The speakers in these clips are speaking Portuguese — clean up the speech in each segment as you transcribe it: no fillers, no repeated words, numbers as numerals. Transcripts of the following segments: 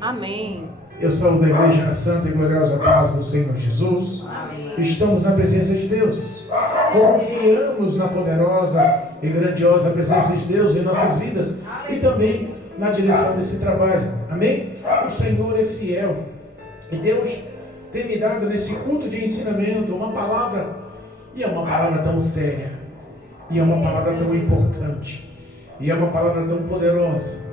Amém. Eu saúdo a igreja na santa e gloriosa paz do Senhor Jesus. Amém. Estamos na presença de Deus. Confiamos na poderosa e grandiosa presença de Deus em nossas vidas e também na direção desse trabalho. Amém? O Senhor é fiel. E Deus tem me dado nesse culto de ensinamento uma palavra, e é uma palavra tão séria, e é uma palavra tão importante, e é uma palavra tão poderosa.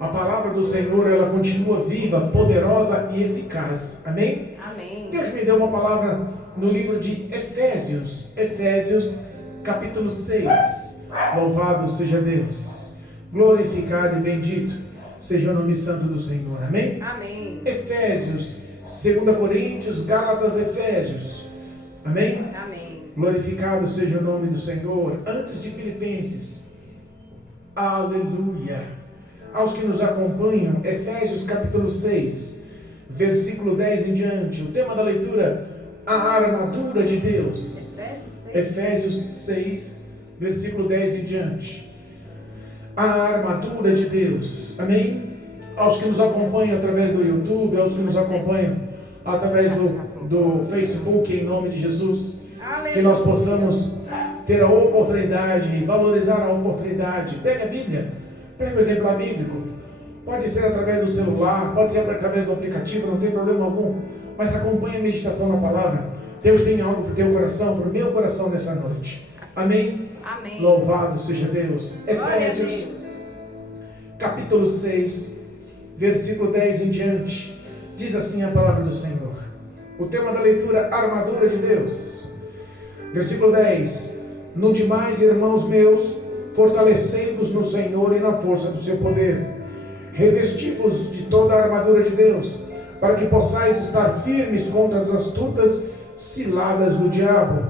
A palavra do Senhor, ela continua viva, poderosa e eficaz. Amém? Amém. Deus me deu uma palavra no livro de Efésios, capítulo 6. Louvado seja Deus, glorificado e bendito seja o nome santo do Senhor. Amém? Amém. Efésios, 2 Coríntios, Gálatas, Efésios. Amém? Amém. Glorificado seja o nome do Senhor. Antes de Filipenses. Aleluia. Aos que nos acompanham, Efésios capítulo 6, versículo 10 em diante. O tema da leitura, a armadura de Deus. Efésios 6, versículo 10 em diante. A armadura de Deus. Amém? Aos que nos acompanham através do YouTube, aos que nos acompanham através do Facebook, em nome de Jesus, que nós possamos ter a oportunidade e valorizar a oportunidade. Pega a Bíblia, pega o exemplar bíblico, pode ser através do celular, pode ser através do aplicativo, não tem problema algum, mas acompanhe a meditação na palavra. Deus tem algo para o teu coração, para o meu coração nessa noite. Amém? Amém. Louvado seja Deus. Efésios capítulo 6, versículo 10 em diante, diz assim a palavra do Senhor. O tema da leitura, armadura de Deus. Versículo 10. No demais, irmãos meus, fortalecei-vos no Senhor e na força do seu poder. Revesti-vos de toda a armadura de Deus, para que possais estar firmes contra as astutas ciladas do diabo.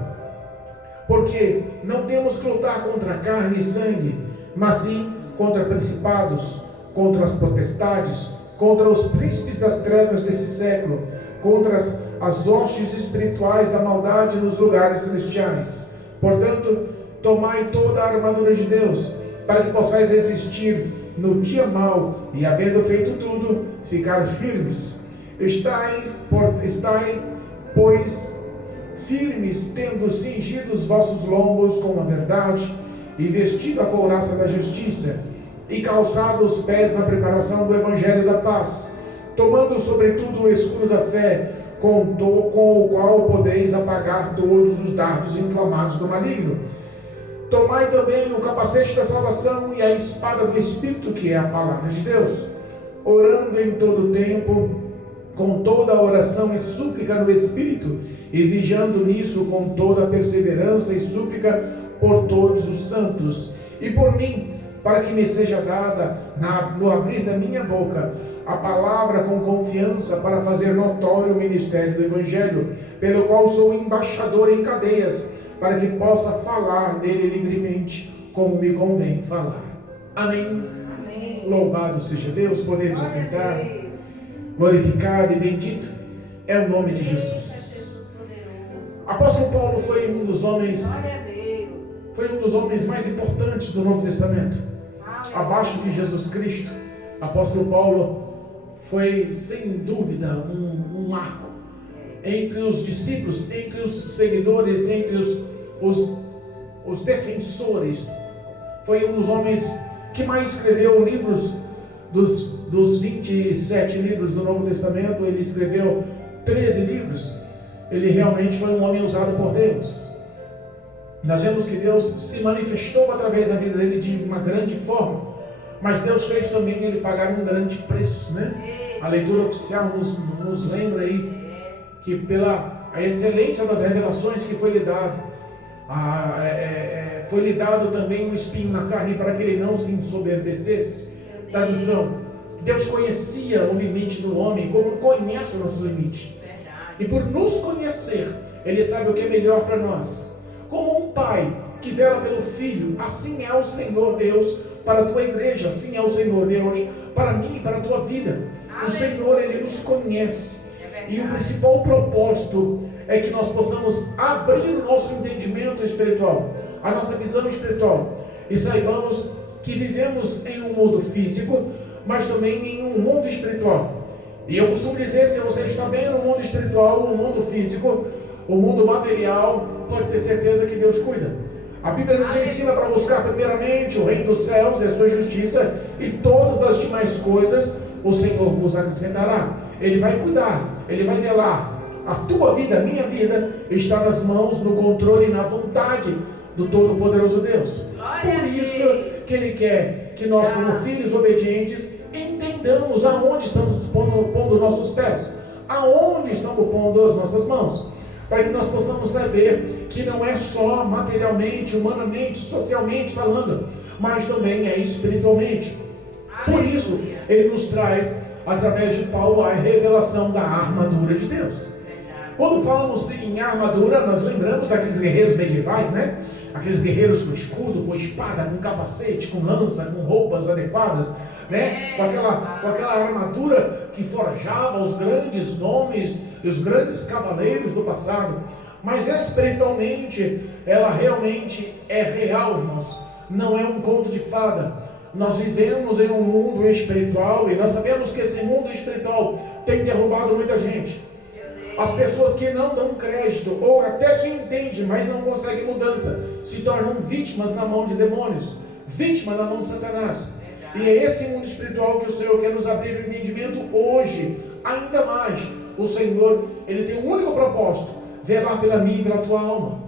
Porque não temos que lutar contra carne e sangue, mas sim contra principados, contra as potestades, contra os príncipes das trevas desse século, contra as hostes espirituais da maldade nos lugares celestiais. Portanto, tomai toda a armadura de Deus, para que possais resistir no dia mau, e havendo feito tudo, ficar firmes. Estai, pois, firmes, tendo cingido os vossos lombos com a verdade, e vestido a couraça da justiça, e calçado os pés na preparação do evangelho da paz, tomando sobretudo o escudo da fé, com o qual podeis apagar todos os dardos inflamados do maligno. Tomai também o capacete da salvação e a espada do Espírito, que é a palavra de Deus, orando em todo o tempo, com toda a oração e súplica no Espírito, e vigiando nisso com toda a perseverança e súplica por todos os santos, e por mim, para que me seja dada, no abrir da minha boca, a palavra com confiança para fazer notório o ministério do Evangelho, pelo qual sou embaixador em cadeias, para que possa falar dele livremente, como me convém falar. Amém. Amém. Louvado seja Deus. Podemos assentar. Glorificado e bendito é o nome de Jesus. Apóstolo Paulo foi um dos homens mais importantes do Novo Testamento, abaixo de Jesus Cristo. Apóstolo Paulo foi sem dúvida um marco entre os discípulos, entre os seguidores, entre os defensores. Foi um dos homens que mais escreveu livros. Dos 27 livros do Novo Testamento, ele escreveu 13 livros. Ele realmente foi um homem usado por Deus. Nós vemos que Deus se manifestou através da vida dele de uma grande forma, mas Deus fez também ele pagar um grande preço, né? A leitura oficial nos lembra aí que pela a excelência das revelações que foi lhe dado, foi lhe dado também um espinho na carne para que ele não se ensoberbecesse. Tradução: Deus conhecia o limite do homem como conhece o nosso limite. E por nos conhecer, Ele sabe o que é melhor para nós. Como um pai que vela pelo filho, assim é o Senhor Deus para a tua igreja, assim é o Senhor Deus para mim e para a tua vida. O Senhor, Ele nos conhece. E o principal propósito é que nós possamos abrir o nosso entendimento espiritual, a nossa visão espiritual, e saibamos que vivemos em um mundo físico, mas também em um mundo espiritual. E eu costumo dizer, se você está bem no mundo espiritual, no mundo físico, o mundo material, pode ter certeza que Deus cuida. A Bíblia nos ensina para buscar primeiramente o reino dos céus e a sua justiça, e todas as demais coisas o Senhor vos acrescentará. Ele vai cuidar, Ele vai velar. A tua vida, a minha vida, está nas mãos, no controle e na vontade do Todo-Poderoso Deus. Por isso que Ele quer que nós, como filhos obedientes, entendamos aonde estamos pondo nossos pés, aonde estamos pondo as nossas mãos, para que nós possamos saber que não é só materialmente, humanamente, socialmente falando, mas também é espiritualmente. Por isso, Ele nos traz, através de Paulo, a revelação da armadura de Deus. Quando falamos em armadura, nós lembramos daqueles guerreiros medievais, né? Aqueles guerreiros com escudo, com espada, com capacete, com lança, com roupas adequadas, né? Com aquela armadura que forjava os grandes nomes e os grandes cavaleiros do passado. Mas espiritualmente, ela realmente é real, irmãos. Não é um conto de fada. Nós vivemos em um mundo espiritual e nós sabemos que esse mundo espiritual tem derrubado muita gente. As pessoas que não dão crédito, ou até que entendem, mas não conseguem mudança, se tornam vítimas na mão de demônios, vítimas na mão de Satanás. E é esse mundo espiritual que o Senhor quer nos abrir o entendimento hoje, ainda mais. O Senhor, Ele tem um único propósito: velar pela minha e pela tua alma.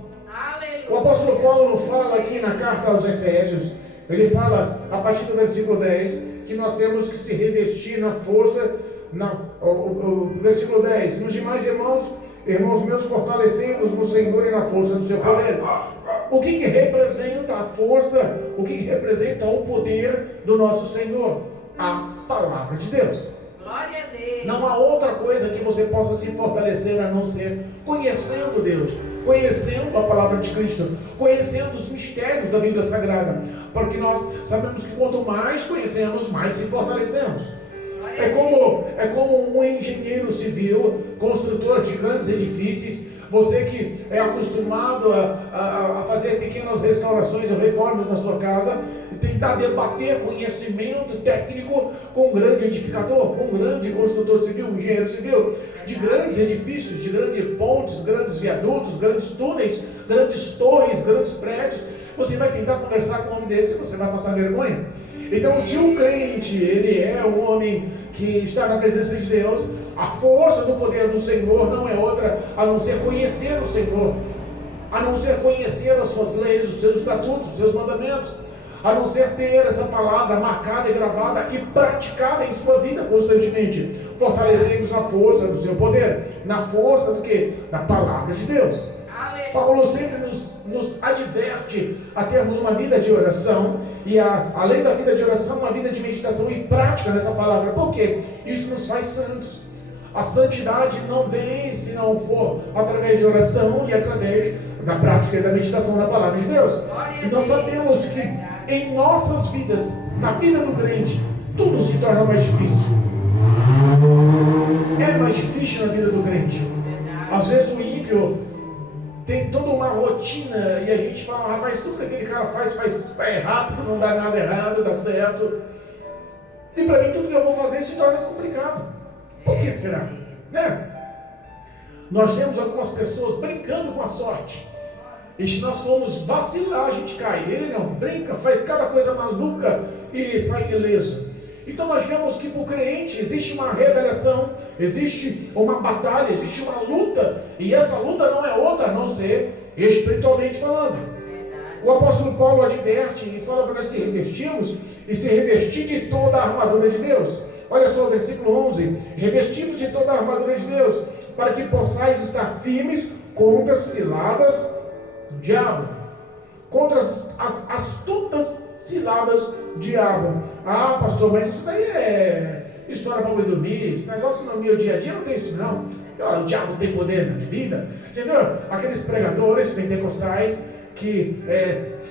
O apóstolo Paulo fala aqui na carta aos Efésios, ele fala a partir do versículo 10, que nós temos que se revestir na força. O versículo 10: nos demais irmãos meus, fortalecemos no Senhor e na força do seu poder. O que representa a força? O que representa o poder do nosso Senhor? A palavra de Deus. Glória a Deus. Não há outra coisa que você possa se fortalecer a não ser conhecendo Deus, conhecendo a palavra de Cristo, conhecendo os mistérios da Bíblia Sagrada, porque nós sabemos que quanto mais conhecemos, mais se fortalecemos. É como um engenheiro civil, construtor de grandes edifícios. Você que é acostumado a fazer pequenas restaurações ou reformas na sua casa, e tentar debater conhecimento técnico com um grande edificador, com um grande construtor civil, um engenheiro civil, de grandes edifícios, de grandes pontes, grandes viadutos, grandes túneis, grandes torres, grandes prédios. Você vai tentar conversar com um homem desse, você vai passar vergonha. Então, se o crente, ele é um homem que está na presença de Deus, a força do poder do Senhor não é outra a não ser conhecer o Senhor, a não ser conhecer as suas leis, os seus estatutos, os seus mandamentos, a não ser ter essa palavra marcada e gravada e praticada em sua vida constantemente. Fortalecemos na força do seu poder, na força do quê? Da palavra de Deus. Paulo sempre nos adverte a termos uma vida de oração e além da vida de oração, uma vida de meditação e prática nessa palavra. Por quê? Isso nos faz santos. A santidade não vem se não for através de oração e através da prática e da meditação na palavra de Deus. E nós sabemos que em nossas vidas, na vida do crente, tudo se torna mais difícil. É mais difícil na vida do crente. Às vezes o ímpio tem toda uma rotina e a gente fala, rapaz, tudo que aquele cara faz rápido, não dá nada errado, dá certo. E para mim tudo que eu vou fazer se torna complicado. Por que será? Né? Nós vemos algumas pessoas brincando com a sorte. E se nós formos vacilar, a gente cai. Ele não brinca, faz cada coisa maluca e sai ileso. Então nós vemos que para o crente existe uma retaliação, existe uma batalha, existe uma luta, e essa luta não é outra a não ser espiritualmente falando. O apóstolo Paulo adverte e fala para nós se revestirmos e se revestir de toda a armadura de Deus. Olha só o versículo 11: revestimos de toda a armadura de Deus, para que possais estar firmes contra as ciladas do diabo, contra as astutas ciladas do diabo. Ah, pastor, mas isso daí é história para eu dormir, esse negócio no meu dia a dia não tem isso não. O diabo tem poder na minha vida. Entendeu? Aqueles pregadores pentecostais que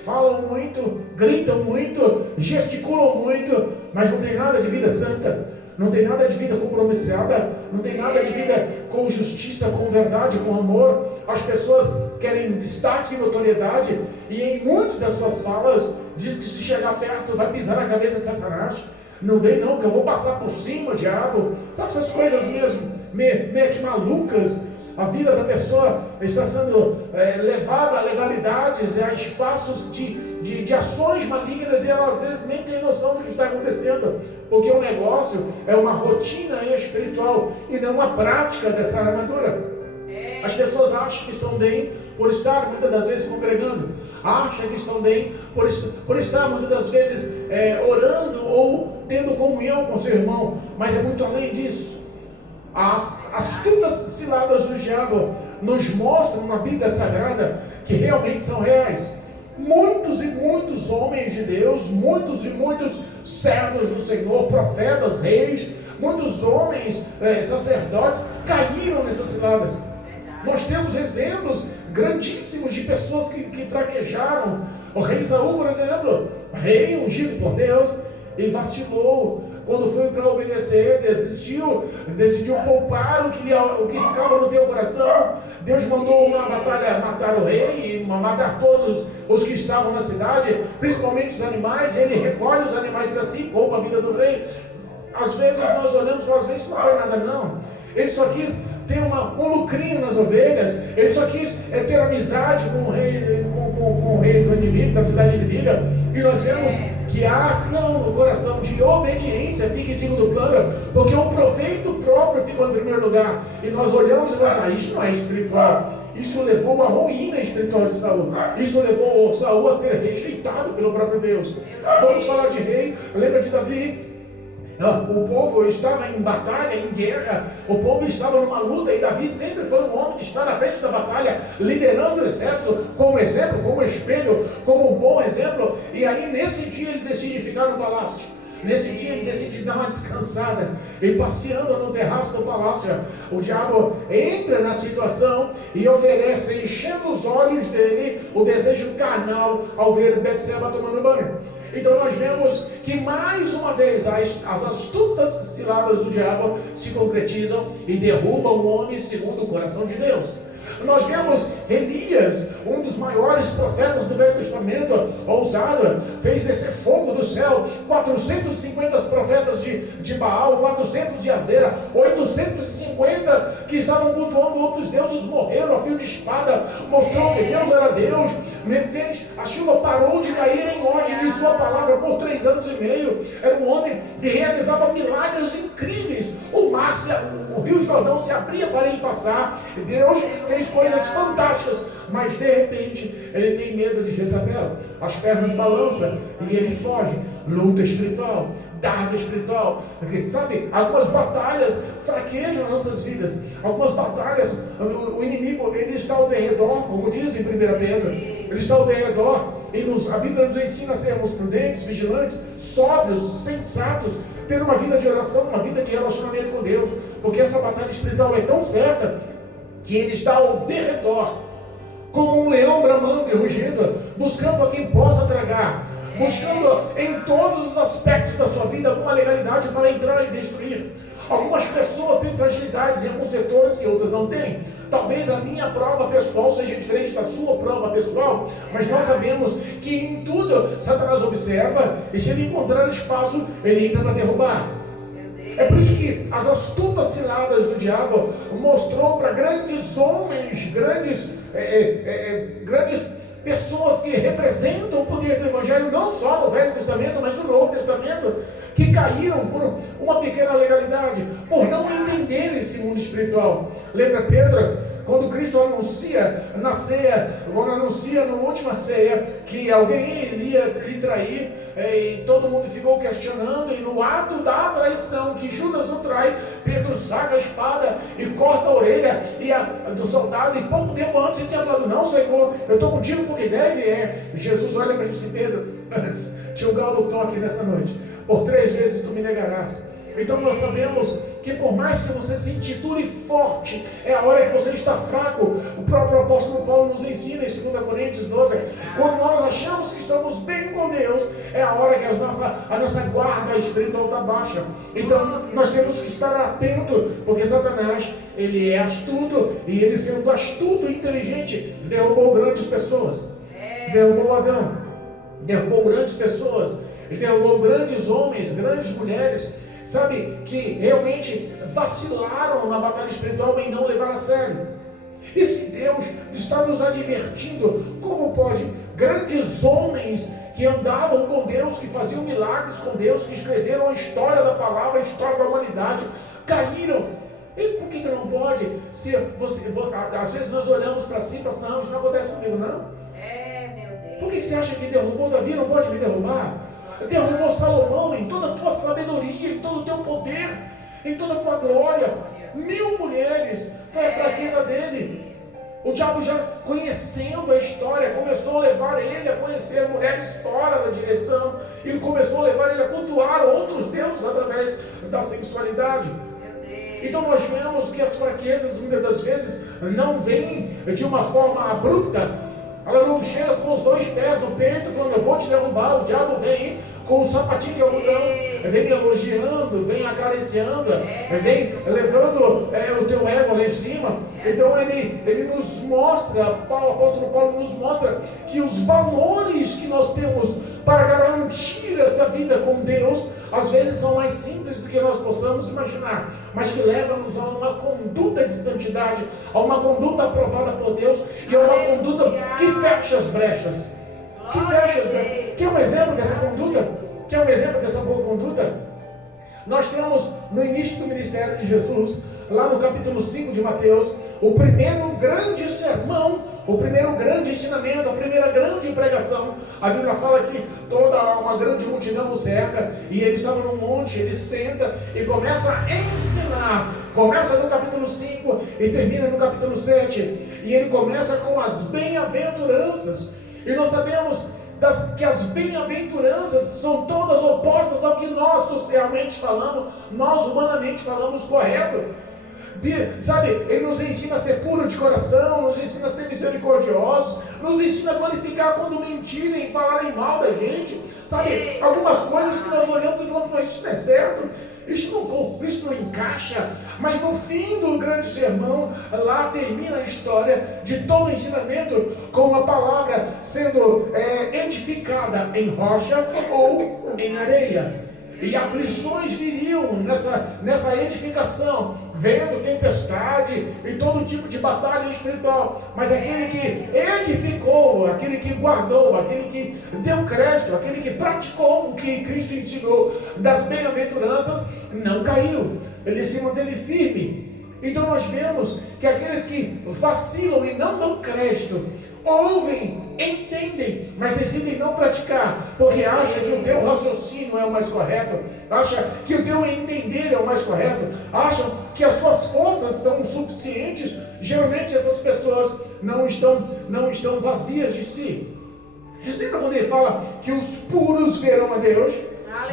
falam muito, gritam muito, gesticulam muito, mas não tem nada de vida santa, não tem nada de vida compromissada, não tem nada de vida com justiça, com verdade, com amor. As pessoas querem destaque e notoriedade, e em muitas das suas falas diz que se chegar perto vai pisar na cabeça de Satanás. Não vem não, que eu vou passar por cima, diabo. Sabe essas coisas mesmo, meio que malucas. A vida da pessoa está sendo levada a legalidades, a espaços de ações malignas, e ela às vezes nem tem noção do que está acontecendo, porque o negócio é uma rotina espiritual e não uma prática dessa armadura. As pessoas acham que estão bem por estar muitas das vezes congregando, acham que estão bem por estar muitas das vezes orando ou tendo comunhão com seu irmão, mas é muito além disso. As astutas ciladas do diabo nos mostram na Bíblia Sagrada que realmente são reais. Muitos e muitos homens de Deus, muitos e muitos servos do Senhor, profetas, reis, muitos homens, sacerdotes, caíram nessas ciladas. Nós temos exemplos grandíssimos de pessoas que fraquejaram. O rei Saul, por exemplo, rei ungido por Deus, ele vacilou. Quando foi para obedecer, decidiu poupar o que ficava no teu coração. Deus mandou uma batalha matar o rei, e matar todos os que estavam na cidade, principalmente os animais. Ele recolhe os animais para si, poupa a vida do rei. Às vezes nós olhamos e falamos, isso não foi nada não. Ele só quis ter um lucrinho nas ovelhas, ele só quis ter amizade com o rei do inimigo, da cidade inimiga. E nós vemos que a ação no coração de obediência fica em segundo plano, porque o proveito próprio ficou em primeiro lugar. E nós olhamos e falamos, isso não é espiritual. Isso levou a ruína espiritual de Saul. Isso levou Saul a ser rejeitado pelo próprio Deus. Vamos falar de rei. Lembra de Davi? O povo estava em batalha, em guerra, o povo estava numa luta, e Davi sempre foi um homem que está na frente da batalha, liderando o exército, como exemplo, como espelho, como um bom exemplo. E aí nesse dia ele decide ficar no palácio. Nesse dia ele decide dar uma descansada. Ele passeando no terraço do palácio, o diabo entra na situação e oferece, enchendo os olhos dele, o desejo carnal ao ver Betseba tomando banho. Então nós vemos que mais uma vez as astutas ciladas do diabo se concretizam e derrubam o homem segundo o coração de Deus. Nós vemos Elias, um dos maiores profetas do Velho Testamento, ousado, fez descer fogo do céu, 450 profetas de Baal, 400 de Azera, 850 que estavam cultuando outros deuses morreram a fio de espada. Mostrou que Deus era Deus. A chuva parou de cair em ordem de sua palavra por 3 anos e meio. Era um homem que realizava milagres incríveis. O Rio Jordão se abria para ele passar. Deus fez coisas fantásticas, mas de repente ele tem medo de Jezabel. As pernas balançam e ele foge. Luta espiritual, dardo espiritual. Sabe, algumas batalhas fraquejam as nossas vidas. Algumas batalhas, o inimigo, ele está ao derredor, como diz em 1 Pedro, ele está ao derredor. E a Bíblia nos ensina a sermos prudentes, vigilantes, sóbrios, sensatos, ter uma vida de oração, uma vida de relacionamento com Deus, porque essa batalha espiritual é tão certa que ele está ao derredor, como um leão bramando e rugindo, buscando a quem possa tragar, buscando em todos os aspectos da sua vida alguma legalidade para entrar e destruir. Algumas pessoas têm fragilidades em alguns setores que outras não têm. Talvez a minha prova pessoal seja diferente da sua prova pessoal, mas nós sabemos que em tudo Satanás observa, e se ele encontrar espaço, ele entra para derrubar. É por isso que as astutas ciladas do diabo mostrou para grandes homens, grandes pessoas que representam o poder do Evangelho, não só no Velho Testamento, mas no Novo Testamento, que caíram por uma pequena legalidade, por não entender esse mundo espiritual. Lembra Pedro, quando Cristo anuncia na ceia, quando anuncia na última ceia, que alguém iria lhe trair, e todo mundo ficou questionando, e no ato da traição, que Judas o trai, Pedro saca a espada e corta a orelha do soldado, e pouco tempo antes ele tinha falado, não Senhor, eu estou contigo porque deve. Jesus olha para ele e disse, Pedro, tinha um galo toque nessa noite, por 3 vezes tu me negarás. Então nós sabemos que por mais que você se intitule forte, é a hora que você está fraco. O próprio apóstolo Paulo nos ensina em 2 Coríntios 12, quando nós achamos que estamos bem com Deus, é a hora que a nossa guarda espiritual está baixa. Então nós temos que estar atento, porque Satanás, ele é astuto, e ele sendo astuto e inteligente, derrubou grandes pessoas, derrubou Adão, derrubou grandes pessoas. Ele derrubou grandes homens, grandes mulheres, sabe, que realmente vacilaram na batalha espiritual em não levar a sério. E se Deus está nos advertindo, como pode grandes homens que andavam com Deus, que faziam milagres com Deus, que escreveram a história da palavra, a história da humanidade, caíram? E por que não pode? Às vezes nós olhamos para si e falamos, não, isso não acontece comigo, não. Meu Deus. Por que você acha que derrubou Davi, não pode me derrubar? Derrubou Salomão em toda a tua sabedoria, em todo o teu poder, em toda a tua glória. 1000 mulheres, foi a fraqueza dele. O diabo, já conhecendo a história, começou a levar ele a conhecer mulheres fora da direção, e começou a levar ele a cultuar outros deuses através da sensualidade. Então nós vemos que as fraquezas muitas das vezes não vêm de uma forma abrupta. Ela não chega com os 2 pés no peito falando, eu vou te derrubar. O diabo vem com o sapatinho de algodão, vem me elogiando, vem acariciando, vem levando o teu ego lá em cima. Então ele nos mostra, o apóstolo Paulo nos mostra que os valores que nós temos para garantir essa vida com Deus, às vezes são mais simples do que nós possamos imaginar, mas que levam-nos a uma conduta de santidade, a uma conduta aprovada por Deus, e a uma conduta que fecha as brechas. Que fecha as brechas. Quer um exemplo dessa conduta? Quer um exemplo dessa boa conduta? Nós temos no início do ministério de Jesus, lá no capítulo 5 de Mateus, o primeiro grande sermão, o primeiro grande ensinamento, a primeira grande pregação. A Bíblia fala que toda uma grande multidão o cerca, e ele estava num monte, ele senta e começa a ensinar. Começa no capítulo 5 e termina no capítulo 7. E ele começa com as bem-aventuranças. E nós sabemos que as bem-aventuranças são todas opostas ao que nós socialmente falamos, nós humanamente falamos correto. Sabe, ele nos ensina a ser puro de coração, nos ensina a ser misericordiosos, nos ensina a glorificar quando mentirem e falarem mal da gente. Sabe, algumas coisas que nós olhamos e falamos, mas isso não é certo, isso não encaixa. Mas no fim do grande sermão, lá termina a história de todo o ensinamento com a palavra sendo edificada em rocha ou em areia. E aflições viriam nessa edificação, vendo tempestade e todo tipo de batalha espiritual. Mas aquele que edificou, aquele que guardou, aquele que deu crédito, aquele que praticou o que Cristo ensinou das bem-aventuranças, não caiu. Ele se manteve firme. Então nós vemos que aqueles que vacilam e não dão crédito, ouvem, entendem, mas decidem não praticar, porque acham que o teu raciocínio é o mais correto, acham que o teu entender é o mais correto, acham que as suas forças são suficientes. Geralmente essas pessoas não estão vazias de si. Lembra quando ele fala que os puros verão a Deus?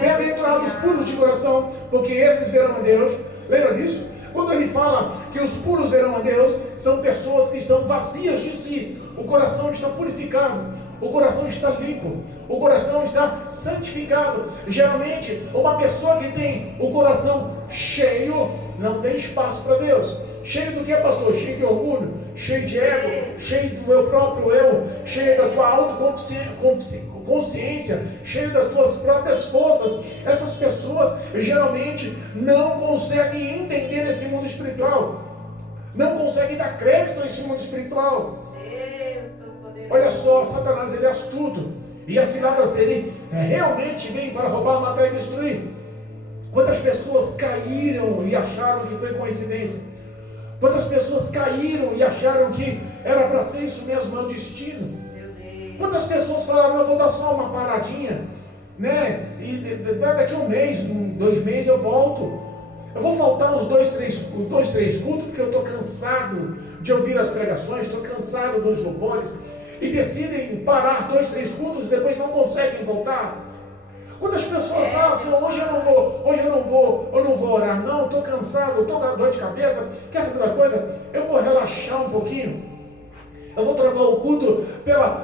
Bem-aventurados os puros de coração, porque esses verão a Deus. Lembra disso? Quando ele fala que os puros verão a Deus, são pessoas que estão vazias de si. O coração está purificado, o coração está limpo, o coração está santificado. Geralmente, uma pessoa que tem o coração cheio, não tem espaço para Deus. Cheio do que, pastor? Cheio de orgulho, cheio de ego, cheio do meu próprio eu, cheio da sua autoconsciência, cheio das suas próprias forças. Essas pessoas geralmente não conseguem entender esse mundo espiritual, não conseguem dar crédito a esse mundo espiritual. Olha só, Satanás, ele é astuto, e as ciladas dele realmente vêm para roubar, matar e destruir. Quantas pessoas caíram e acharam que foi coincidência? Quantas pessoas caíram e acharam que era para ser isso mesmo, é o destino? Quantas pessoas falaram, eu vou dar só uma paradinha, né? E daqui a um mês, 2 meses eu volto. Eu vou faltar uns 2, 3 cultos, porque eu estou cansado de ouvir as pregações, estou cansado dos louvores. E decidem parar 2, 3 cultos e depois não conseguem voltar. Quantas pessoas falam, Senhor, hoje eu não vou orar, não, estou cansado, estou com dor de cabeça. Quer saber da coisa? Eu vou relaxar um pouquinho. Eu vou trocar o culto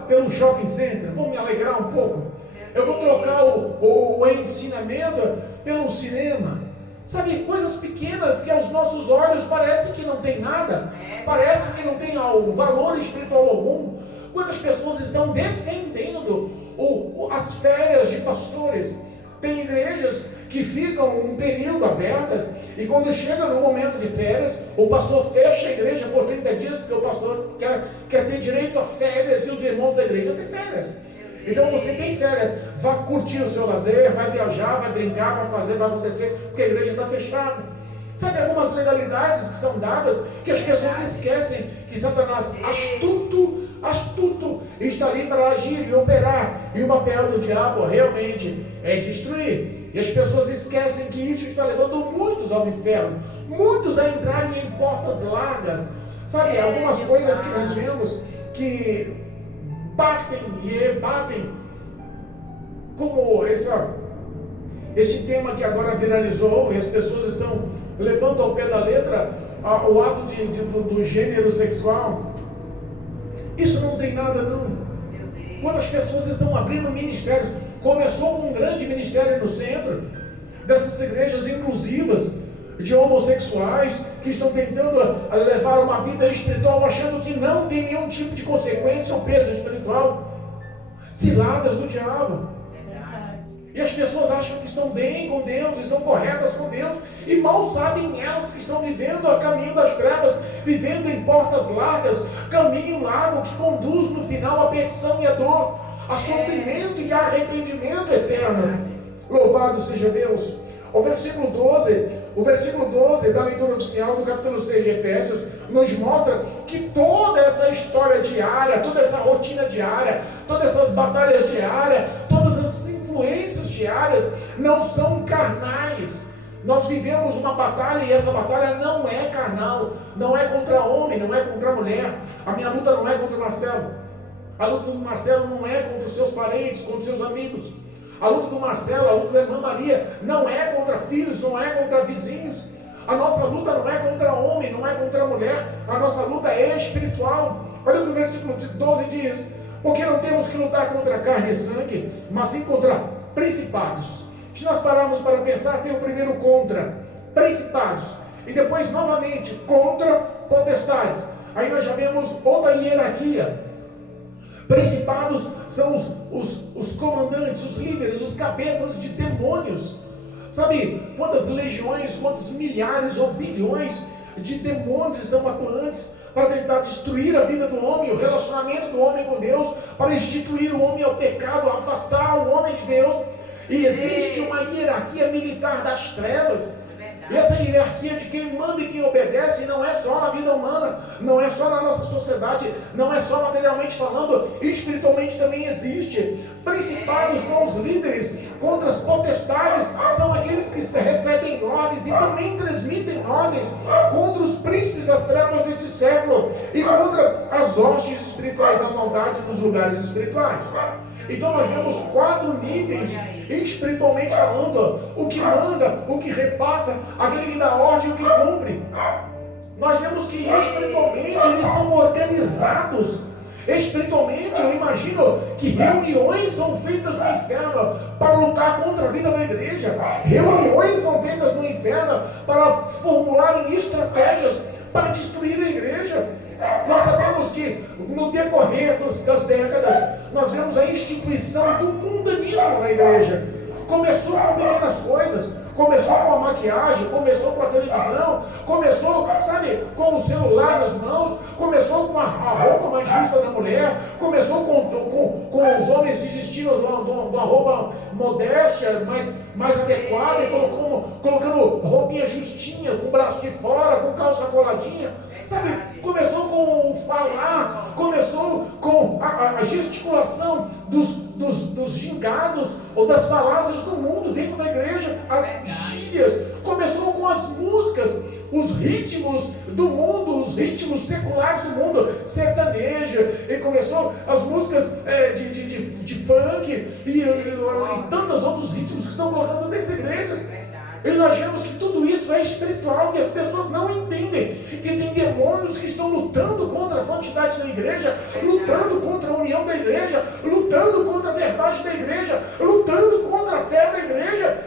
pelo shopping center, vou me alegrar um pouco. Eu vou trocar o ensinamento pelo cinema. Sabe, coisas pequenas que aos nossos olhos parece que não tem nada, parece que não tem valor espiritual algum. Quantas pessoas estão defendendo as férias de pastores. Tem igrejas que ficam um período abertas e quando chega no momento de férias, o pastor fecha a igreja por 30 dias, porque o pastor quer ter direito a férias e os irmãos da igreja têm férias. Então você tem férias, vai curtir o seu lazer, vai viajar, vai brincar, vai fazer, vai acontecer, porque a igreja está fechada. Sabe algumas legalidades que são dadas que as pessoas esquecem que Satanás, astuto, está ali para agir e operar. E o papel do diabo realmente é destruir. E as pessoas esquecem que isso está levando muitos ao inferno, muitos a entrarem em portas largas. Sabe, algumas coisas que nós vemos que batem e rebatem, como esse tema que agora viralizou e as pessoas estão levando ao pé da letra o ato do gênero sexual. Isso não tem nada não. Quando as pessoas estão abrindo ministérios, começou com um grande ministério no centro, dessas igrejas inclusivas, de homossexuais, que estão tentando levar uma vida espiritual, achando que não tem nenhum tipo de consequência ou peso espiritual. Ciladas do diabo. E as pessoas acham que estão bem com Deus, estão corretas com Deus, e mal sabem elas que estão vivendo a caminho das trevas, vivendo em portas largas, caminho largo que conduz no final à perdição e à dor, a sofrimento e a arrependimento eterno. Louvado seja Deus. O versículo 12 da leitura oficial do capítulo 6 de Efésios nos mostra que toda essa história diária, toda essa rotina diária, todas essas batalhas diárias, todas as influências diárias não são carnais. Nós vivemos uma batalha e essa batalha não é carnal, não é contra homem, não é contra mulher. A minha luta não é contra o Marcelo. A luta do Marcelo não é contra os seus parentes, contra os seus amigos. A luta do Marcelo, a luta da irmã Maria, não é contra filhos, não é contra vizinhos. A nossa luta não é contra homem, não é contra mulher. A nossa luta é espiritual. Olha o que o versículo 12 diz: porque não temos que lutar contra carne e sangue, mas sim contra principados. Se nós pararmos para pensar, tem o primeiro contra principados, e depois novamente contra potestades. Aí nós já vemos outra hierarquia. Principados são os comandantes, os líderes, os cabeças de demônios. Sabe quantas legiões, quantos milhares ou bilhões de demônios estão atuantes para tentar destruir a vida do homem, o relacionamento do homem com Deus, para instituir o homem ao pecado, afastar o homem de Deus. E existe uma hierarquia militar das trevas. E essa hierarquia de quem manda e quem obedece não é só na vida humana, não é só na nossa sociedade, não é só materialmente falando, espiritualmente também existe. Principados são os líderes, contra as potestades são aqueles que recebem ordens e também transmitem ordens contra os príncipes das trevas desse século e contra as hostes espirituais da maldade nos lugares espirituais. Então nós vemos 4 níveis, espiritualmente falando: o que manda, o que repassa, aquele que dá ordem e o que cumpre. Nós vemos que espiritualmente eles são organizados. Espiritualmente, eu imagino que reuniões são feitas no inferno para lutar contra a vida da igreja. Reuniões são feitas no inferno para formularem estratégias para destruir a igreja. Nós sabemos que no decorrer das décadas, nós vemos a instituição do mundanismo na igreja. Começou com pequenas coisas, começou com a maquiagem, começou com a televisão, começou, sabe, com o celular nas mãos, começou com a roupa mais justa da mulher, começou com os homens desistindo de uma roupa modéstia, mais adequada, e colocando roupinha justinha, com o braço de fora, com calça coladinha. Sabe, começou com o falar, começou com a gesticulação dos gingados ou das falácias do mundo dentro da igreja, as gírias, começou com as músicas, os ritmos do mundo, os ritmos seculares do mundo, sertaneja, e começou as músicas de funk e tantos outros ritmos que estão colocando dentro da igreja. E nós vemos que tudo isso é espiritual e as pessoas não entendem que tem demônios que estão lutando contra a santidade da igreja, lutando contra a união da igreja, lutando contra a verdade da igreja, lutando contra a fé da igreja.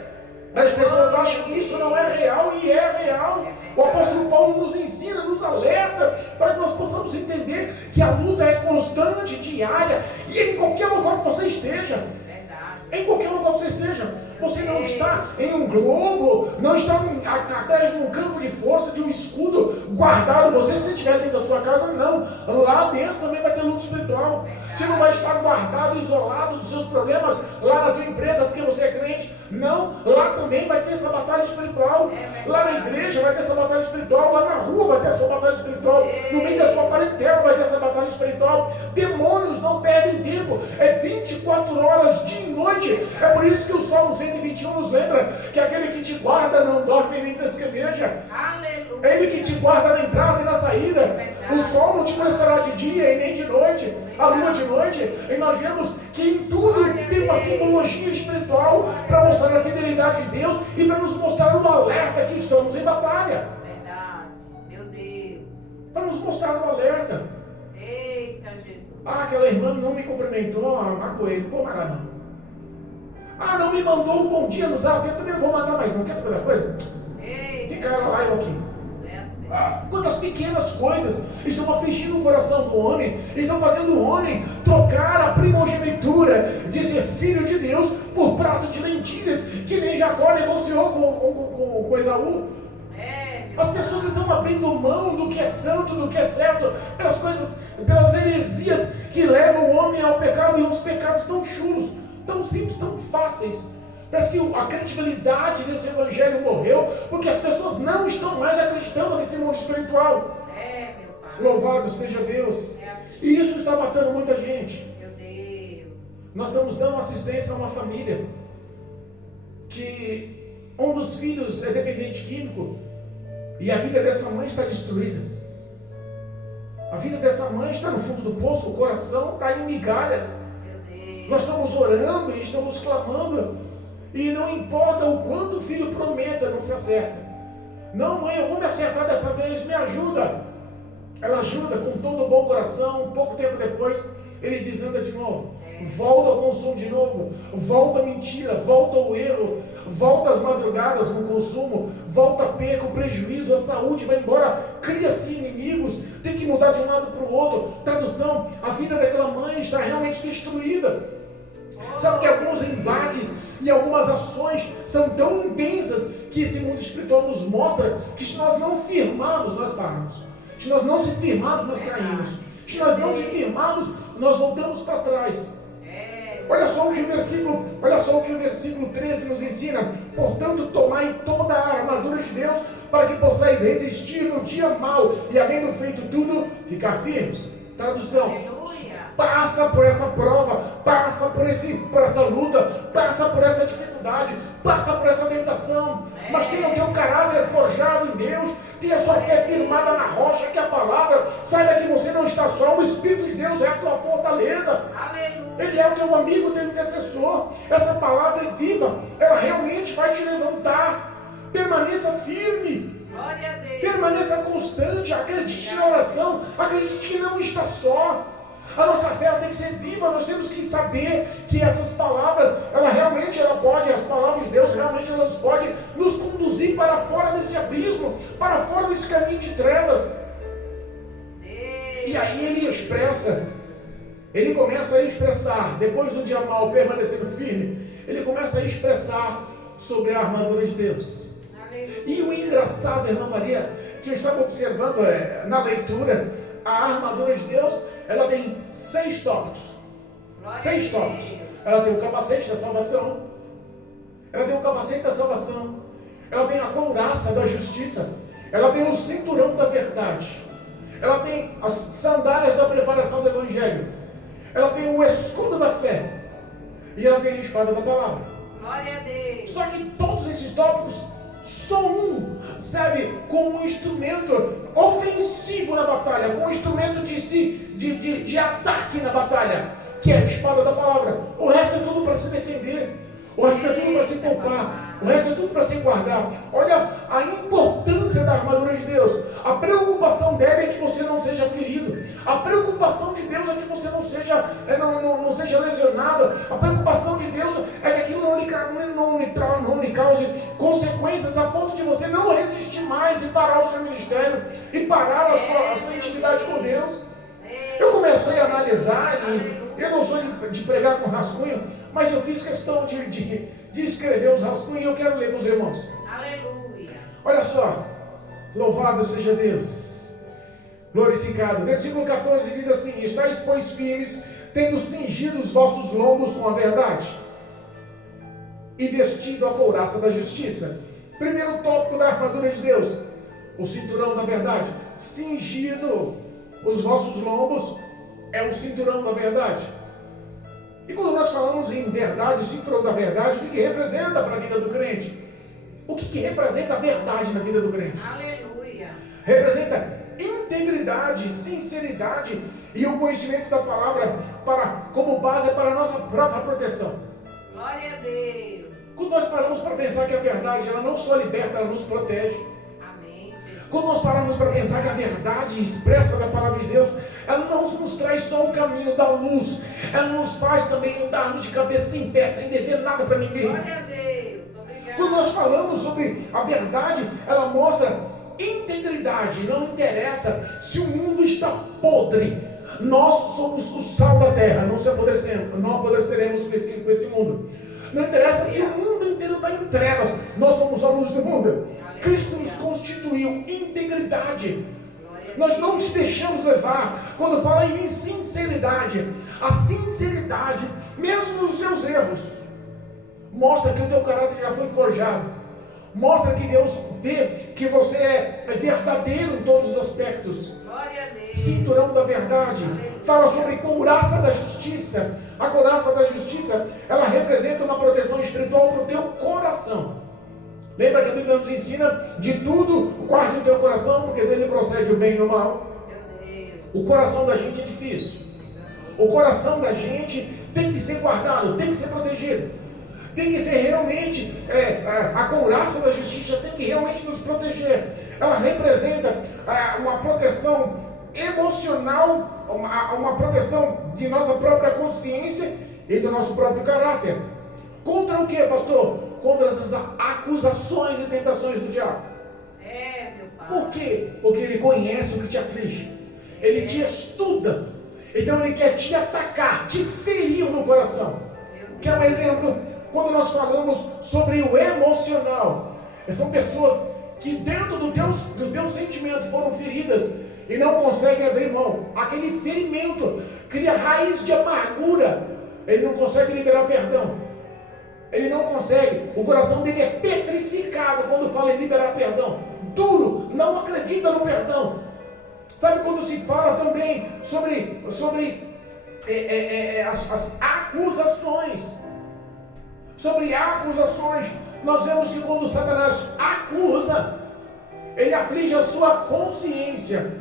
As pessoas acham que isso não é real e é real. O apóstolo Paulo nos ensina, nos alerta para que nós possamos entender que a luta é constante, diária, e em qualquer lugar que você esteja. Em qualquer lugar que você esteja. Você não está em um globo, não está atrás de um campo de força, de um escudo guardado. Você, se estiver dentro da sua casa, não. Lá dentro também vai ter luta espiritual. Você não vai estar guardado, isolado dos seus problemas lá na tua empresa porque você é crente. Não, lá também vai ter essa batalha espiritual. Lá na igreja vai ter essa batalha espiritual. Lá na rua vai ter essa batalha espiritual. No meio da sua parentela vai ter essa batalha espiritual. Demônios não perdem tempo. É 24 horas, dia e noite. É por isso que o Salmo 121 nos lembra que aquele que te guarda não dorme nem descabeja. Aleluia. É Ele que te guarda na entrada e na saída. O sol não te estará de dia e nem de noite. A lua de noite. E nós vemos que em tudo tem uma simbologia espiritual para mostrar a fidelidade de Deus e para nos mostrar o alerta que estamos em batalha. Verdade. Meu Deus. Para nos mostrar o alerta. Eita, Jesus. Ah, aquela irmã não me cumprimentou, magoei. Pô, mas não. Ah, não me mandou um bom dia no zap. Eu também não vou mandar mais não. Quer saber da coisa? Eita. Fica ela lá e eu aqui. É assim. Quantas pequenas coisas estão afligindo o coração do homem, estão fazendo o homem trocar a primogenitura de ser filho de Deus por prato de lentilhas, que nem Jacó negociou com Esaú. As pessoas estão abrindo mão do que é santo, do que é certo, pelas coisas, pelas heresias que levam o homem ao pecado, e uns pecados tão chulos, tão simples, tão fáceis. Parece que a credibilidade desse evangelho morreu, porque as pessoas não estão mais acreditando nesse mundo espiritual. Meu Pai. Louvado seja Deus. E isso está matando muita gente. Meu Deus. Nós estamos dando assistência a uma família que um dos filhos é dependente químico e a vida dessa mãe está destruída. A vida dessa mãe está no fundo do poço, o coração está em migalhas. Meu Deus. Nós estamos orando e estamos clamando. E não importa o quanto o filho prometa, não se acerta. Não, mãe, eu vou me acertar dessa vez, me ajuda. Ela ajuda com todo o bom coração. Um pouco tempo depois, ele desanda de novo. Volta ao consumo de novo. Volta a mentira, volta ao erro. Volta às madrugadas no consumo. Volta a perca, o prejuízo, a saúde vai embora. Cria-se inimigos. Tem que mudar de um lado para o outro. Tradução, a vida daquela mãe está realmente destruída. Sabe que alguns embates e algumas ações são tão intensas que esse mundo espiritual nos mostra que se nós não firmarmos, nós paramos. Se nós não se firmarmos, nós caímos. Se nós não se firmarmos, nós voltamos para trás. Olha só o que o versículo 13 nos ensina. Portanto, tomai toda a armadura de Deus para que possais resistir no dia mau e, havendo feito tudo, ficar firmes. Tradução. Aleluia. Passa por essa prova, passa por essa luta, passa por essa dificuldade, passa por essa tentação, mas tenha o teu caráter forjado em Deus, tenha a sua fé firmada na rocha que é a palavra. Saiba que você não está só, o Espírito de Deus é a tua fortaleza. Aleluia. Ele é o teu amigo, o teu intercessor. Essa palavra é viva, ela realmente vai te levantar. Permaneça firme. Glória a Deus. Permaneça constante, acredite na oração, acredite que não está só. A nossa fé tem que ser viva, nós temos que saber que essas palavras, as palavras de Deus realmente elas podem nos conduzir para fora desse abismo, para fora desse caminho de trevas. E aí ele começa a expressar, depois do dia mau permanecendo firme, ele começa a expressar sobre a armadura de Deus. E o engraçado, irmã Maria, que eu estava observando na leitura, a armadura de Deus, ela tem 6 tópicos. 6 tópicos. Ela tem o capacete da salvação. Ela tem o capacete da salvação. Ela tem a couraça da justiça. Ela tem o cinturão da verdade. Ela tem as sandálias da preparação do evangelho. Ela tem o escudo da fé. E ela tem a espada da palavra. Glória a Deus. Só que todos esses tópicos, só um serve como um instrumento ofensivo na batalha, como um instrumento de ataque na batalha, que é a espada da palavra. O resto é tudo para se defender, o resto é tudo para se poupar, o resto é tudo para se guardar. Olha a importância da armadura de Deus. A preocupação dela é que você não seja ferido. A preocupação de Deus é que você não seja lesionado. A preocupação de Deus é que aquilo não lhe cause consequências a ponto de você não resistir mais e parar o seu ministério e parar a sua intimidade com Deus. Eu comecei a analisar e eu não sou de pregar com rascunho, mas eu fiz questão de escrever os rascunhos e eu quero ler com os irmãos. Aleluia. Olha só, louvado seja Deus, glorificado. Versículo 14 diz assim: estáis, pois, firmes, tendo cingido os vossos lombos com a verdade, e vestido a couraça da justiça. Primeiro tópico da armadura de Deus, o cinturão da verdade. Cingido os vossos lombos é o cinturão da verdade. E quando nós falamos em verdade, cinturão da verdade, o que representa para a vida do crente? O que representa a verdade na vida do crente? Aleluia. Representa integridade, sinceridade e o conhecimento da palavra como base para a nossa própria proteção. Glória a Deus. Quando nós paramos para pensar que a verdade, ela não só liberta, ela nos protege. Amém. Quando nós paramos para pensar que a verdade expressa da palavra de Deus, ela não nos traz só o caminho da luz, ela nos faz também andarmos de cabeça em pé, sem dever nada para ninguém. Glória a Deus. Obrigado. Quando nós falamos sobre a verdade, ela mostra integridade. Não interessa se o mundo está podre, nós somos o sal da terra, não apodreceremos com esse mundo. Não interessa se o mundo inteiro está em trevas, nós somos a luz do mundo. Cristo nos constituiu integridade. Nós não nos deixamos levar. Quando fala em sinceridade, a sinceridade, mesmo nos seus erros, mostra que o teu caráter já foi forjado. Mostra que Deus vê que você é verdadeiro em todos os aspectos. Glória a Deus. Cinturão da verdade. Fala sobre couraça da justiça. A couraça da justiça, ela representa uma proteção espiritual para o teu coração. Lembra que a Bíblia nos ensina: de tudo guarde o teu coração, porque dele procede o bem e o mal. Meu Deus. O coração da gente é difícil. O coração da gente tem que ser guardado, tem que ser protegido. Tem que ser realmente, a couraça da justiça tem que realmente nos proteger. Ela representa uma proteção emocional, uma proteção de nossa própria consciência e do nosso próprio caráter. Contra o que, pastor? Contra essas acusações e tentações do diabo. Meu Pai. Por quê? Porque ele conhece o que te aflige. Ele te estuda. Então ele quer te atacar, te ferir no coração. Quer um exemplo? Quando nós falamos sobre o emocional, são pessoas que dentro do teu sentimento foram feridas e não conseguem abrir mão. Aquele ferimento cria raiz de amargura. Ele não consegue liberar perdão. Ele não consegue. O coração dele é petrificado quando fala em liberar perdão. Duro, não acredita no perdão. Sabe quando se fala também sobre as acusações? Sobre acusações, nós vemos que quando Satanás acusa, ele aflige a sua consciência.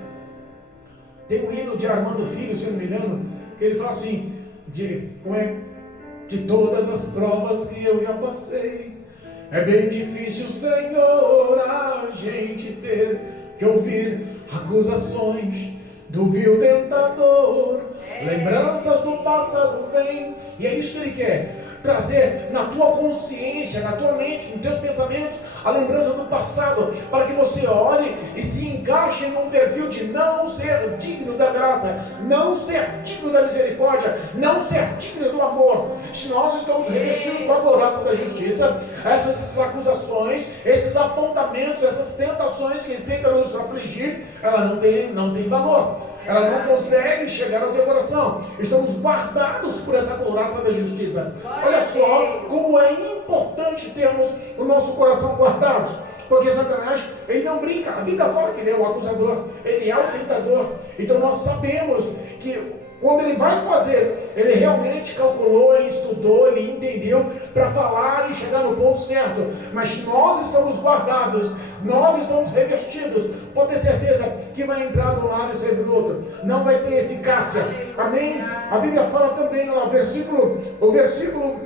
Tem um hino de Armando Filho, se não me engano, que ele fala assim: de todas as provas que eu já passei, é bem difícil, Senhor, a gente ter que ouvir acusações do vil tentador. Lembranças do passado vêm, e é isso que ele quer. Trazer na tua consciência, na tua mente, nos teus pensamentos, a lembrança do passado, para que você olhe e se encaixe num perfil de não ser digno da graça, não ser digno da misericórdia, não ser digno do amor. Se nós estamos revestidos com a couraça da justiça, essas acusações, esses apontamentos, essas tentações que ele tenta nos afligir, ela não tem valor. Ela não consegue chegar ao teu coração. Estamos guardados por essa couraça da justiça. Olha só como é importante termos o nosso coração guardado. Porque Satanás, ele não brinca. A Bíblia fala que ele é o acusador, ele é o tentador. Então nós sabemos que quando ele vai fazer, ele realmente calculou, ele estudou, ele entendeu para falar e chegar no ponto certo. Mas nós estamos guardados, nós estamos revestidos. Pode ter certeza que vai entrar de um lado e sair do outro. Não vai ter eficácia. Amém? A Bíblia fala também, ó, o versículo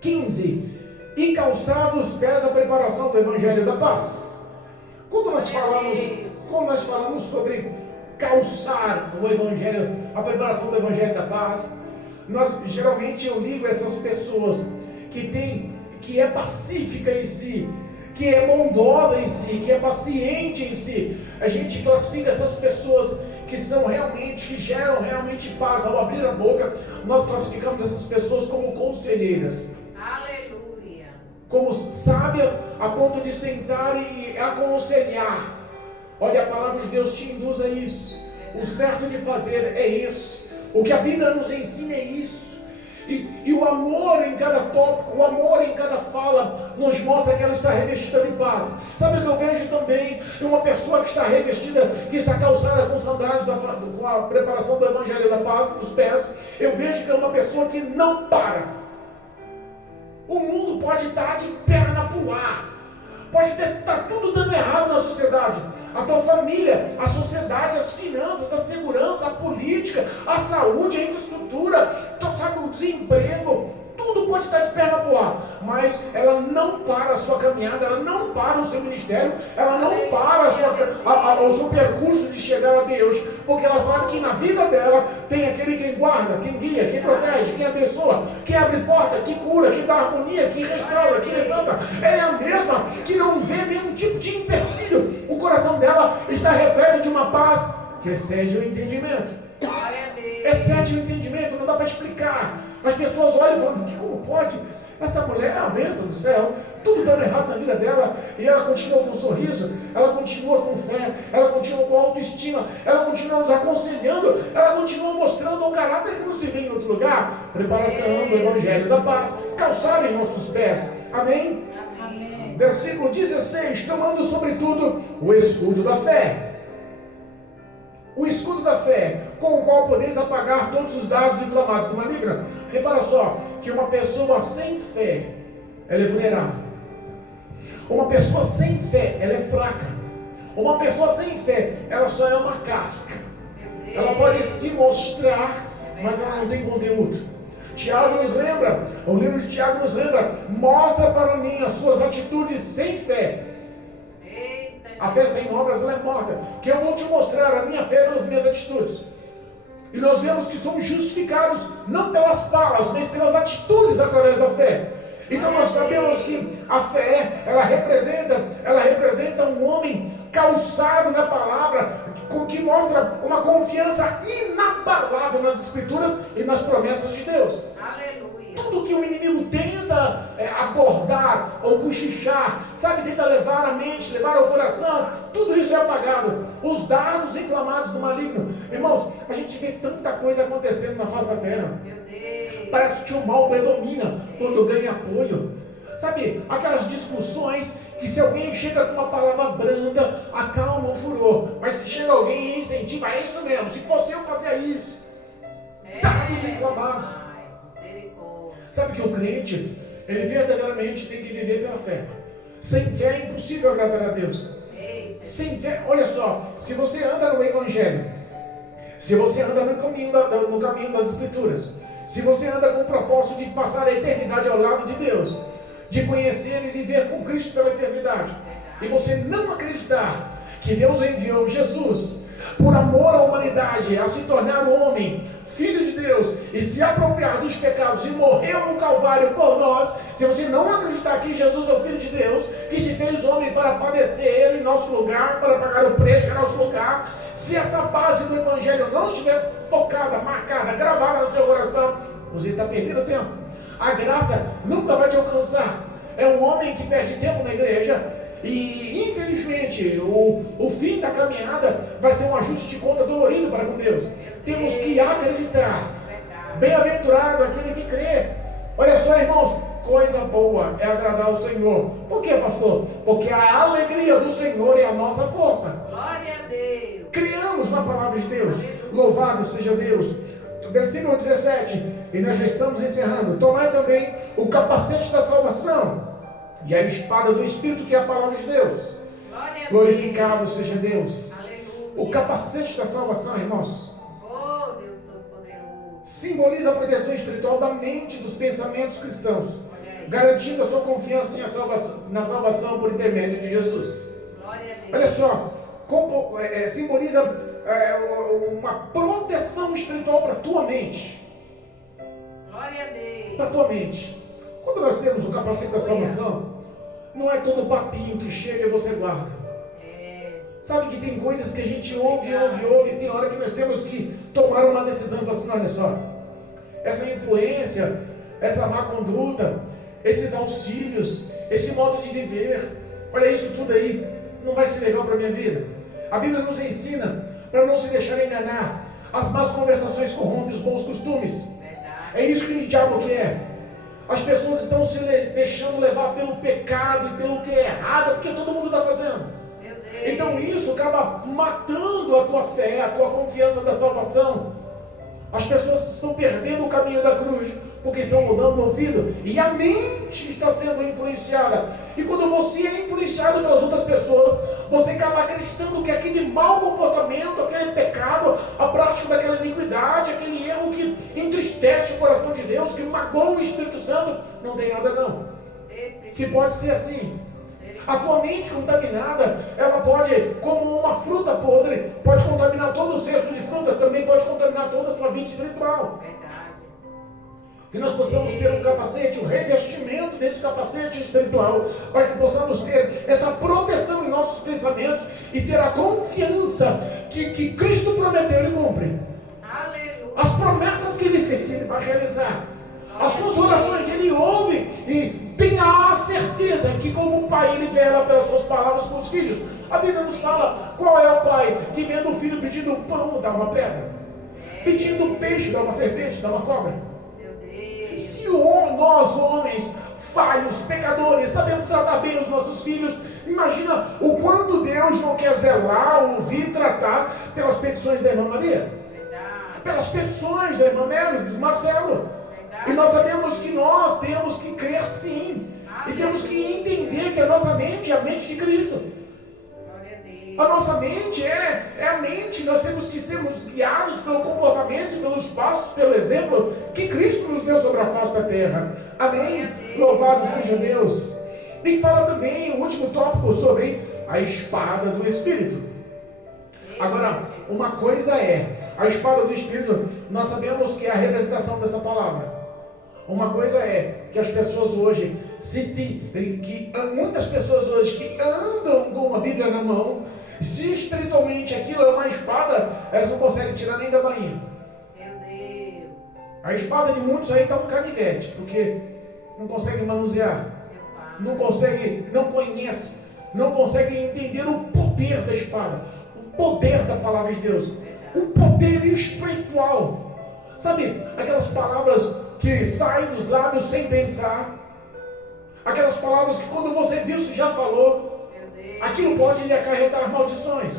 15. E calçados os pés a preparação do Evangelho da Paz. Quando nós falamos sobre calçar o Evangelho, a preparação do Evangelho da Paz, geralmente eu ligo essas pessoas que é pacífica em si, que é bondosa em si, que é paciente em si. A gente classifica essas pessoas que geram realmente paz. Ao abrir a boca, nós classificamos essas pessoas como conselheiras. Aleluia. Como sábias a ponto de sentar e aconselhar. Olha, a palavra de Deus te induz a isso. O certo de fazer é isso. O que a Bíblia nos ensina é isso. E o amor em cada tópico, o amor em cada fala, nos mostra que ela está revestida de paz. Sabe o que eu vejo também? Uma pessoa que está revestida, que está calçada com sandálias, com a preparação do Evangelho da Paz nos pés. Eu vejo que é uma pessoa que não para. O mundo pode estar de perna pro ar. Pode estar tudo dando errado na sociedade. A tua família, a sociedade, as finanças, a segurança, a política, a saúde, a infraestrutura, sabe, o desemprego, tudo pode estar de perna pro ar. Mas ela não para a sua caminhada, ela não para o seu ministério, ela não para o seu percurso de chegar a Deus, porque ela sabe que na vida dela tem aquele quem guarda, quem guia, quem protege, quem abençoa, quem abre porta, que cura, que dá harmonia, que restaura, que levanta. Ela é a mesma que não vê nenhum tipo de empecilho. O coração dela está repleto de uma paz que excede o entendimento. Excede o entendimento, não dá para explicar. As pessoas olham e falam, como pode? Essa mulher é a bênção do céu, tudo dando errado na vida dela, e ela continua com um sorriso, ela continua com fé, ela continua com autoestima, ela continua nos aconselhando, ela continua mostrando um caráter que não se vê em outro lugar. Preparação do Evangelho da Paz, calçado em nossos pés. Amém? Amém. Versículo 16, tomando sobretudo o escudo da fé. O escudo da fé, com o qual podeis apagar todos os dardos inflamados do maligno. Repara só, que uma pessoa sem fé, ela é vulnerável. Uma pessoa sem fé, ela é fraca. Uma pessoa sem fé, ela só é uma casca. Ela pode se mostrar, mas ela não tem conteúdo. Tiago nos lembra, o livro de Tiago nos lembra, mostra para mim as suas atitudes sem fé. A fé sem obras, ela é morta. Que eu vou te mostrar a minha fé pelas minhas atitudes. E nós vemos que somos justificados não pelas falas, mas pelas atitudes através da fé. Então nós sabemos que a fé, ela representa um homem calçado na palavra, que mostra uma confiança inabalável nas Escrituras e nas promessas de Deus. Aleluia. Tudo que o inimigo tenta abordar ou cochichar, sabe, tenta levar a mente, levar ao coração, tudo isso é apagado. Os dardos inflamados do maligno. Irmãos, a gente vê tanta coisa acontecendo na face da terra. Meu Deus. Parece que o mal predomina quando ganha apoio. Sabe, aquelas discussões que se alguém chega com uma palavra branda, acalma o furor. Mas se chega alguém e incentiva, é isso mesmo, se fosse eu fazia isso. Dardos inflamados. Sabe que o crente, ele verdadeiramente tem que viver pela fé. Sem fé é impossível agradar a Deus. Sem fé, olha só, se você anda no Evangelho, se você anda no caminho das Escrituras, se você anda com o propósito de passar a eternidade ao lado de Deus, de conhecer e viver com Cristo pela eternidade, e você não acreditar que Deus enviou Jesus por amor à humanidade a se tornar homem, filho de Deus, e se apropriar dos pecados e morreu no Calvário por nós, se você não acreditar que Jesus é o Filho de Deus, que se fez homem para padecer em nosso lugar, para pagar o preço em nosso lugar, se essa base do Evangelho não estiver focada, marcada, gravada no seu coração, você está perdendo tempo. A graça nunca vai te alcançar. É um homem que perde tempo na igreja e, infelizmente, o fim da caminhada vai ser um ajuste de conta dolorido para com Deus. Temos que acreditar. Bem-aventurado aquele que crê. Olha só, irmãos, coisa boa é agradar ao Senhor. Por quê, pastor? Porque a alegria do Senhor é a nossa força. Glória a Deus. Criamos na palavra de Deus. Louvado seja Deus. Versículo 17, e nós já estamos encerrando. Tomai também o capacete da salvação e a espada do Espírito, que é a palavra de Deus. Glorificado seja Deus. Aleluia. O capacete da salvação, irmãos, Oh, Deus Todo-Poderoso. simboliza a proteção espiritual da mente, dos pensamentos cristãos, garantindo a sua confiança na salvação por intermédio de Jesus. Glória a Deus. Olha só, simboliza uma proteção espiritual para a tua mente. Glória a Deus. Para a tua mente. Quando nós temos o capacete da salvação, não é todo papinho que chega e você guarda. Sabe que tem coisas que a gente ouve, e tem hora que nós temos que tomar uma decisão, assim, olha só, essa influência, essa má conduta, esses auxílios, esse modo de viver, olha isso tudo aí, não vai ser legal para a minha vida. A Bíblia nos ensina para não se deixar enganar. As más conversações corrompem os bons costumes. É isso que o diabo quer. As pessoas estão se deixando levar pelo pecado e pelo que é errado, porque todo mundo está fazendo. Então isso acaba matando a tua fé, a tua confiança da salvação. As pessoas estão perdendo o caminho da cruz, porque estão mudando o ouvido, e a mente está sendo influenciada. E quando você é influenciado pelas outras pessoas, você acaba acreditando que aquele mau comportamento, aquele pecado, a prática daquela iniquidade, aquele erro que entristece o coração de Deus, que magoa o Espírito Santo, não tem nada não. Que pode ser assim. A tua mente contaminada, ela pode, como uma fruta podre, pode contaminar todo o cesto de fruta, também pode contaminar toda a sua vida espiritual. Que nós possamos ter um capacete, um revestimento desse capacete espiritual, para que possamos ter essa proteção em nossos pensamentos e ter a confiança que Cristo prometeu e cumpre. Aleluia. As promessas que Ele fez, Ele vai realizar. As suas orações Ele ouve e tenha a certeza que como pai Ele vela pelas suas palavras com os filhos. A Bíblia nos fala qual é o pai que vendo o filho pedindo um pão, dá uma pedra, pedindo um peixe, dá uma serpente, dá uma cobra. Se nós homens falhos, pecadores, sabemos tratar bem os nossos filhos, imagina o quanto Deus não quer zelar, ouvir, tratar pelas petições da irmã Maria, pelas petições da irmã Mary, do Marcelo. E nós sabemos que nós temos que crer sim. E temos que entender que a nossa mente é a mente de Cristo. A nossa mente é a mente. Nós temos que sermos guiados pelo comportamento, pelos passos, pelo exemplo que Cristo nos deu sobre a face da terra. Amém? Louvado seja Deus. E fala também o último tópico sobre a espada do Espírito. Agora, uma coisa é, a espada do Espírito, nós sabemos que é a representação dessa palavra. Uma coisa é que as pessoas hoje, muitas pessoas hoje que andam com uma Bíblia na mão, se espiritualmente aquilo é uma espada, elas não conseguem tirar nem da bainha. Meu Deus. A espada de muitos aí está um canivete, porque não consegue manusear, não consegue, não conhece, não consegue entender o poder da espada, o poder da palavra de Deus, o poder espiritual. Sabe, aquelas palavras que saem dos lábios sem pensar, aquelas palavras que quando você viu, você já falou, aquilo pode lhe acarretar maldições.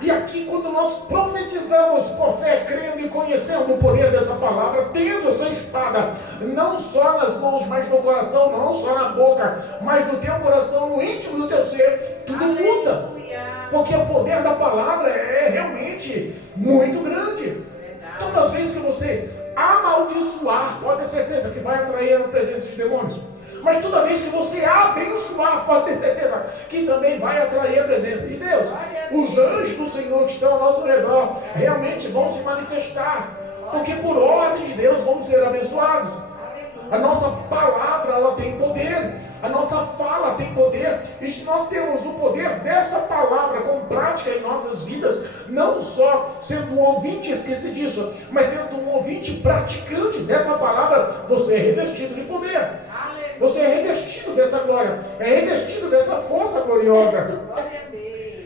E aqui, quando nós profetizamos por fé, crendo e conhecendo o poder dessa palavra, tendo essa espada, não só nas mãos, mas no coração, não só na boca, mas no teu coração, no íntimo do teu ser, tudo muda. Porque o poder da palavra é realmente muito grande. Todas as vezes que você amaldiçoar, pode ter certeza que vai atrair a presença de demônios. Mas toda vez que você abençoar, pode ter certeza que também vai atrair a presença de Deus. Os anjos do Senhor que estão ao nosso redor realmente vão se manifestar, porque por ordem de Deus vamos ser abençoados. A nossa palavra, ela tem poder. A nossa fala tem poder. E se nós temos o poder desta palavra com prática em nossas vidas, não só sendo um ouvinte esquecidiço, mas sendo um ouvinte praticante dessa palavra, você é revestido de poder. Você é revestido dessa glória, é revestido dessa força gloriosa.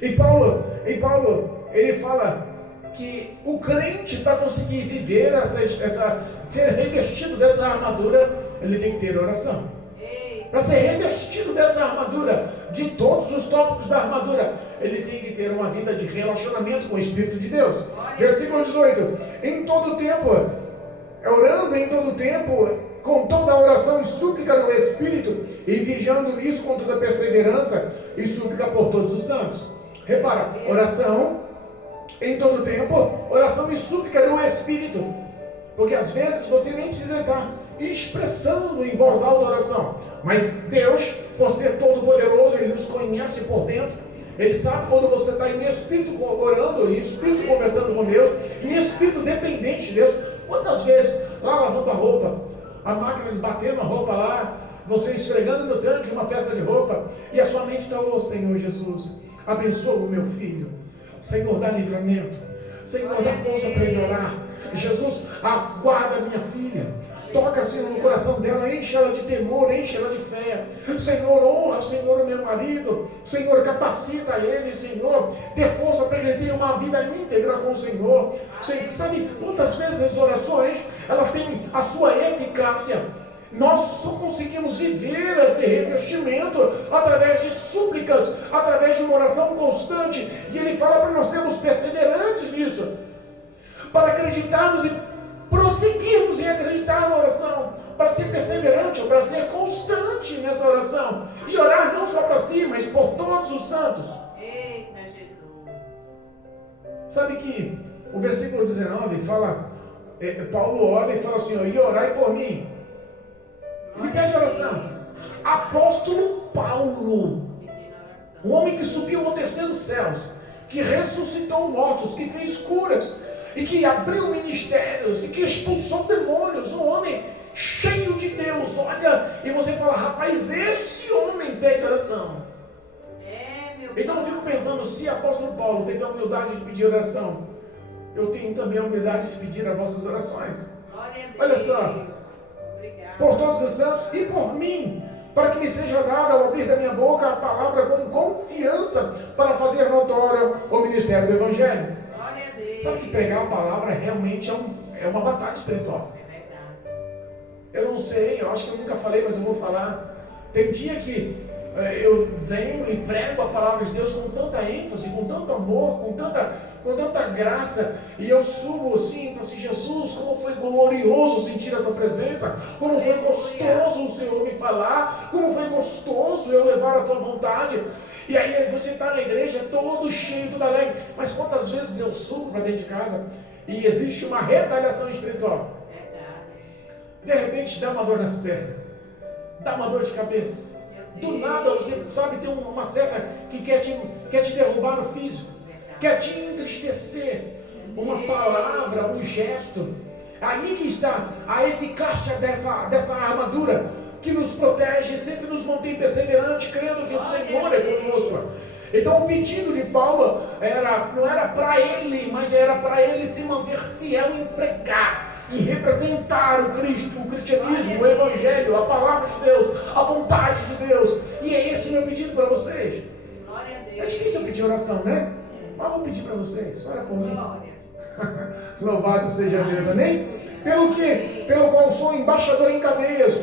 E Paulo, ele fala que o crente, para conseguir viver ser revestido dessa armadura, ele tem que ter oração. Para ser revestido dessa armadura, de todos os tópicos da armadura, ele tem que ter uma vida de relacionamento com o Espírito de Deus. Versículo 18: em todo tempo, orando em todo tempo, com toda oração e súplica no Espírito, e vigiando nisso com toda perseverança e súplica por todos os santos. Repara, oração em todo tempo, oração e súplica no Espírito, porque às vezes você nem precisa estar expressando em voz alta a oração, mas Deus, por ser todo poderoso, Ele nos conhece por dentro. Ele sabe quando você está em espírito orando, em espírito conversando com Deus, em espírito dependente de Deus. Quantas vezes lá lavando a roupa, a máquina batendo a roupa lá, você esfregando no tanque uma peça de roupa, e a sua mente está, ô Senhor Jesus, Abençoa o meu filho. Senhor, dá livramento. Senhor, dá força para ele orar. Jesus, aguarda a minha filha. Toca, Senhor, no coração dela, enche ela de temor, enche ela de fé. Senhor, honra, Senhor, o meu marido. Senhor, capacita ele, Senhor. Dê força para ele ter uma vida íntegra com o Senhor. Senhor, sabe quantas vezes as orações, elas têm a sua eficácia? Nós só conseguimos viver esse revestimento através de súplicas, através de uma oração constante. E ele fala para nós sermos perseverantes nisso, para acreditarmos e prosseguirmos em acreditar na oração, para ser perseverante, para ser constante nessa oração, e orar não só para si, mas por todos os santos. Eita Jesus! Sabe que o versículo 19 fala, Paulo ora e fala assim, e orai por mim. Ele pede oração. Apóstolo Paulo, um homem que subiu ao terceiro céus, que ressuscitou mortos, que fez curas, e que abriu ministérios, e que expulsou demônios, um homem cheio de Deus, olha, e você fala, rapaz, esse homem pede oração. Então eu fico pensando, se o apóstolo Paulo teve a humildade de pedir oração, eu tenho também a humildade de pedir as vossas orações. Olha só, por todos os santos e por mim, para que me seja dada ao abrir da minha boca a palavra com confiança, para fazer notório o ministério do Evangelho. Sabe que pregar a palavra realmente é uma batalha espiritual. Eu não sei, eu acho que eu nunca falei, mas eu vou falar. Tem dia que eu venho e prego a palavra de Deus com tanta ênfase, com tanto amor, com tanta graça, e eu subo assim e falo assim, Jesus, como foi glorioso sentir a tua presença, como foi gostoso o Senhor me falar, como foi gostoso eu levar a tua vontade. E aí você está na igreja todo cheio, todo alegre, mas quantas vezes eu subo para dentro de casa e existe uma retaliação espiritual? De repente dá uma dor nas pernas, dá uma dor de cabeça, do nada você sabe, tem uma seta que quer te derrubar no físico, quer te entristecer, uma palavra, um gesto. Aí que está a eficácia dessa armadura que nos protege, sempre nos mantém perseverantes, crendo que o Senhor é conosco. Então o pedido de Paulo não era para ele, mas era para ele se manter fiel em pregar, em representar o Cristo, o cristianismo, o Evangelho, a palavra de Deus, a vontade de Deus. E é esse o meu pedido para vocês. É difícil eu pedir oração, né? Mas eu vou pedir para vocês, ora por mim. Louvado seja Deus, amém? Pelo qual sou embaixador em cadeias,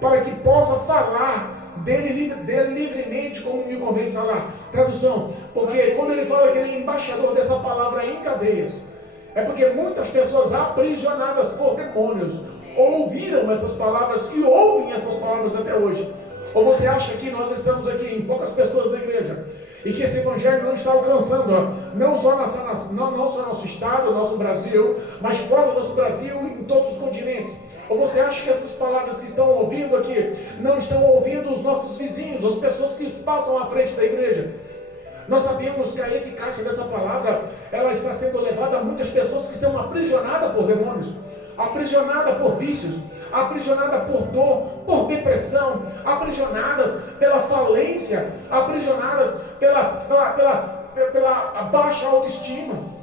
para que possa falar dele livremente, como me convém falar. Tradução, porque quando ele fala que ele é embaixador dessa palavra em cadeias, é porque muitas pessoas aprisionadas por demônios ouviram essas palavras e ouvem essas palavras até hoje. Ou você acha que nós estamos aqui em poucas pessoas na igreja e que esse evangelho não está alcançando não só nosso estado, nosso Brasil, mas fora do nosso Brasil e em todos os continentes? Ou você acha que essas palavras que estão ouvindo aqui não estão ouvindo os nossos vizinhos, as pessoas que passam à frente da igreja? Nós sabemos que a eficácia dessa palavra, ela está sendo levada a muitas pessoas que estão aprisionadas por demônios, aprisionadas por vícios, aprisionadas por dor, por depressão, aprisionadas pela falência, aprisionadas pela baixa autoestima.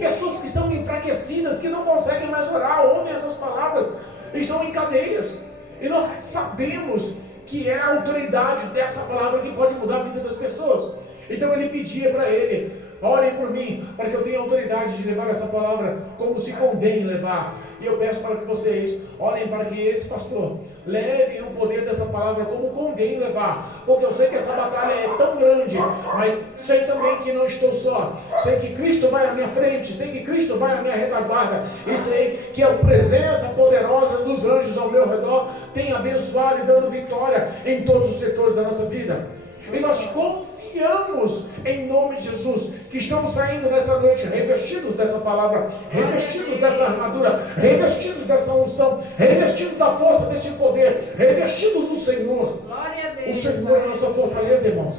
Pessoas que estão enfraquecidas, que não conseguem mais orar, ouvem essas palavras, estão em cadeias. E nós sabemos que é a autoridade dessa palavra que pode mudar a vida das pessoas. Então ele pedia para ele, orem por mim, para que eu tenha autoridade de levar essa palavra como se convém levar. E eu peço para que vocês orem para que esse pastor leve o poder dessa palavra como convém levar, porque eu sei que essa batalha é tão grande, mas sei também que não estou só, sei que Cristo vai à minha frente, sei que Cristo vai à minha retaguarda, e sei que a presença poderosa dos anjos ao meu redor tem abençoado e dando vitória em todos os setores da nossa vida. E nós confiamos em nome de Jesus, que estamos saindo nessa noite revestidos dessa palavra, revestidos dessa armadura, revestidos dessa unção, revestidos da força desse poder, revestidos do Senhor. O Senhor é a nossa fortaleza, irmãos.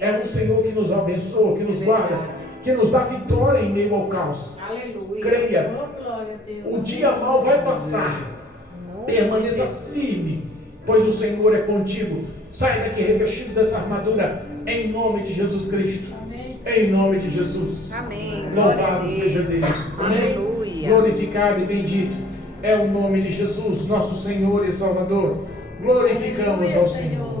É o Senhor que nos abençoa, que nos guarda, que nos dá vitória em meio ao caos. Aleluia. Creia, o dia mau vai passar. Permaneça firme, pois o Senhor é contigo. Sai daqui revestido dessa armadura, em nome de Jesus Cristo. Em nome de Jesus. Amém. Louvado seja Deus. Amém. Aleluia. Glorificado e bendito é o nome de Jesus, nosso Senhor e Salvador. Glorificamos ao Senhor.